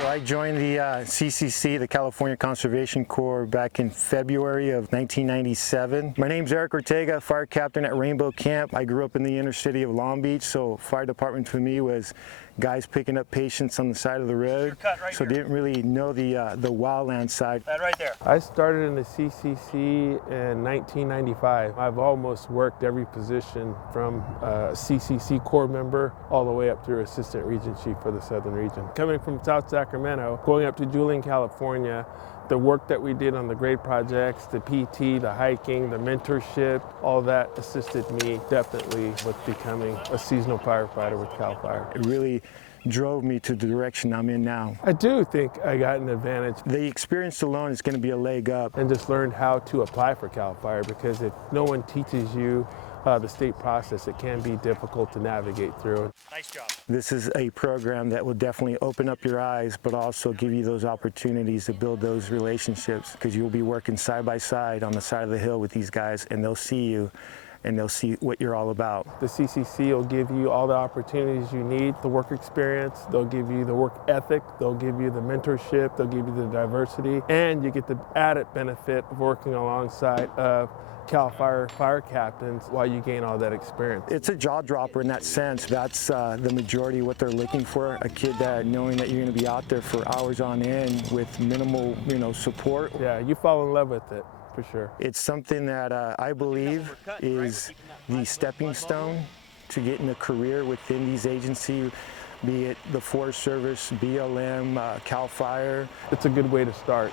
Well, I joined the CCC, the California Conservation Corps, back in February of 1997. My name's Eric Ortega, fire captain at Rainbow Camp. I grew up in the inner city of Long Beach, so fire department for me was guys picking up patients on the side of the road. So didn't really know the wildland side. That right there. I started in the CCC in 1995. I've almost worked every position from CCC Corps member all the way up through assistant region chief for the Southern region. Coming from South Sacramento, going up to Julian, California, the work that we did on the grade projects, the PT, the hiking, the mentorship, all that assisted me definitely with becoming a seasonal firefighter with CAL FIRE. It really drove me to the direction I'm in now. I do think I got an advantage. The experience alone is going to be a leg up. And just learned how to apply for CAL FIRE, because if no one teaches you the state process, it can be difficult to navigate through. Nice job. This is a program that will definitely open up your eyes, but also give you those opportunities to build those relationships, because you'll be working side by side on the side of the hill with these guys, and they'll see you and they'll see what you're all about. The CCC will give you all the opportunities you need, the work experience, they'll give you the work ethic, they'll give you the mentorship, they'll give you the diversity, and you get the added benefit of working alongside of CAL FIRE fire captains while you gain all that experience. It's a jaw dropper in that sense. That's the majority of what they're looking for. A kid that knowing that you're going to be out there for hours on end with minimal, support. Yeah, you fall in love with it, for sure. It's something that I believe is the stepping stone to getting a career within these agencies, be it the Forest Service, BLM, CAL FIRE. It's a good way to start.